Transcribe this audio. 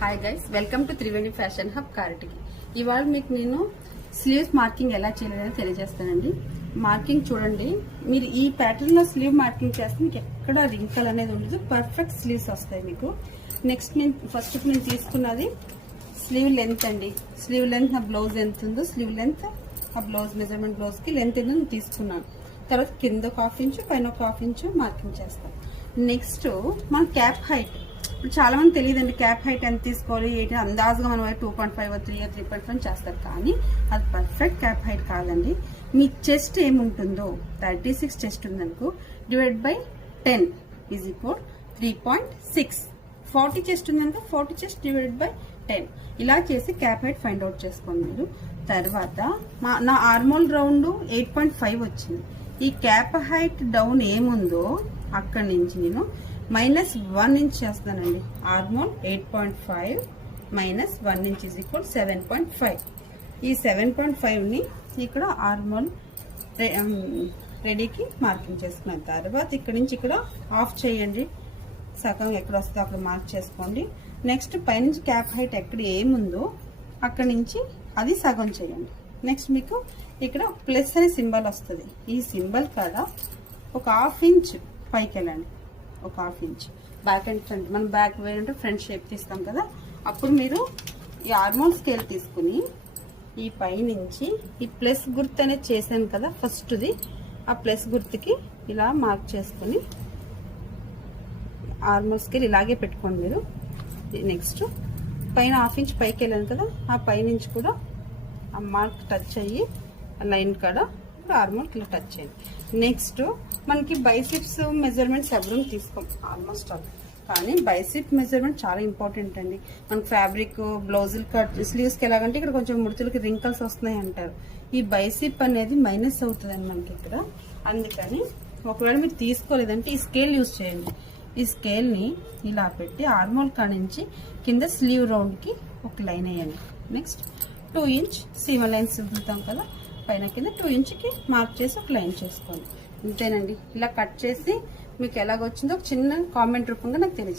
Hi guys, welcome to Triveni fashion hub కారటికి. ఇవాళ మీకు నేను స్లీవ్స్ మార్కింగ్ ఎలా చేయాలని తెలియజేస్తానండి. మార్కింగ్ చూడండి, మీరు ఈ ప్యాటర్న్ లో స్లీవ్ మార్కింగ్ చేస్తే మీకు ఎక్కడ రింకల్ అనేది ఉండదు, పర్ఫెక్ట్ స్లీవ్స్ వస్తాయి మీకు. నెక్స్ట్ నేను తీసుకున్నది స్లీవ్ లెంత్ అండి. స్లీవ్ లెంత్ నా బ్లౌజ్ ఎంత ఉందో స్లీవ్ లెంత్ ఆ బ్లౌజ్ మెజర్మెంట్ బ్లౌజ్ కి లెంత్ ఏందో నేను తీసుకున్నాను. తర్వాత కింద ఒక హాఫ్ ఇంచు పైన ఒక హాఫ్ ఇంచు మార్కింగ్ చేస్తాం. నెక్స్ట్ మన క్యాప్ హైట్, ఇప్పుడు చాలా మంది తెలియదండి క్యాప్ హైట్ ఎంత తీసుకోవాలి ఏంటి, అందాజుగా మనం 2.5 3 3.5 చేస్తారు, కానీ అది పర్ఫెక్ట్ క్యాప్ హైట్ కాదండి. మీ చెస్ట్ ఏముంటుందో 36 చెస్ట్ ఉందనుకో, divide by 10 is equal 3.6. 40 chest ఉందనుకో 40 చెస్ట్ డివైడ్ బై 10. ఇలా చేసి క్యాప్ హైట్ ఫైండ్ అవుట్ చేసుకోండి మీరు. తర్వాత నా ఆర్మోల్ రౌండ్ 8.5 వచ్చింది. ఈ క్యాప్ హైట్ డౌన్ ఏముందో అక్కడి నుంచి నేను -1 ఇంచ్ చేస్తానండి. ఆర్మోల్ 8.5 -1 ఇంచ్ ఈజ్ ఈక్వల్ 7.5. ఈ 7.5 ని ఇక్కడ ఆర్మోల్ రెడీకి మార్కింగ్ చేసుకున్న తర్వాత ఇక్కడ నుంచి ఇక్కడ ఆఫ్ చేయండి. సగం ఎక్కడ వస్తుందో అక్కడ మార్క్ చేసుకోండి. నెక్స్ట్ పైనుంచి క్యాప్ హైట్ ఎక్కడ ఏముందో అక్కడి నుంచి అది సగం చేయండి. నెక్స్ట్ మీకు ఇక్కడ ప్లస్ అనే సింబల్ వస్తుంది. ఈ సింబల్ కాడ ఒక హాఫ్ ఇంచ్ పైకి వెళ్ళండి. ఒక half inch back and front, మనం బ్యాక్ వేయంటే ఫ్రంట్ షేప్ తీస్తాం కదా, అప్పుడు మీరు ఈ ఆర్మోల్ స్కేల్ తీసుకుని ఈ పైనుంచి ఈ ప్లస్ గుర్తు అనేది చేశాను కదా ఫస్ట్ది, ఆ ప్లస్ గుర్తుకి ఇలా మార్క్ చేసుకుని ఆర్మోల్ స్కేల్ ఇలాగే పెట్టుకోండి మీరు. నెక్స్ట్ పైన హాఫ్ ఇంచ్ పైకి వెళ్ళాను కదా, ఆ పైనుంచి కూడా ఆ మార్క్ టచ్ అయ్యి లైన్ కాడ ఆర్మోల్ ఇలా టచ్ చేయండి. నెక్స్ట్ మనకి బైసిప్స్ మెజర్మెంట్స్ ఎవరూ తీసుకోం ఆల్మోస్ట్ ఆల్, కానీ బైసిప్ మెజర్మెంట్ చాలా ఇంపార్టెంట్ అండి. మనకి ఫ్యాబ్రిక్ బ్లౌజులు కట్ స్లీవ్స్కి ఎలాగంటే ఇక్కడ కొంచెం ముడతలకి రింకల్స్ వస్తున్నాయి అంటారు. ఈ బైసిప్ అనేది మైనస్ అవుతుందండి మనకి ఇక్కడ. అందుకని ఒకవేళ మీరు తీసుకోలేదంటే ఈ స్కేల్ యూజ్ చేయండి. ఈ స్కేల్ని ఇలా పెట్టి ఆర్మోల్ కాడ నుంచి కింద స్లీవ్ రౌండ్కి ఒక లైన్ వేయండి. నెక్స్ట్ 2 ఇంచ్ సీమ లైన్స్ వదులుతాం కదా, పైన కింద 2 ఇంచ్కి మార్క్ చేసి ఒక లైన్ చేసుకోండి. అంతేనండి. ఇలా కట్ చేసి మీకు ఎలాగొచ్చిందో ఒక చిన్న కామెంట్ రూపంగా నాకు తెలియజేయండి.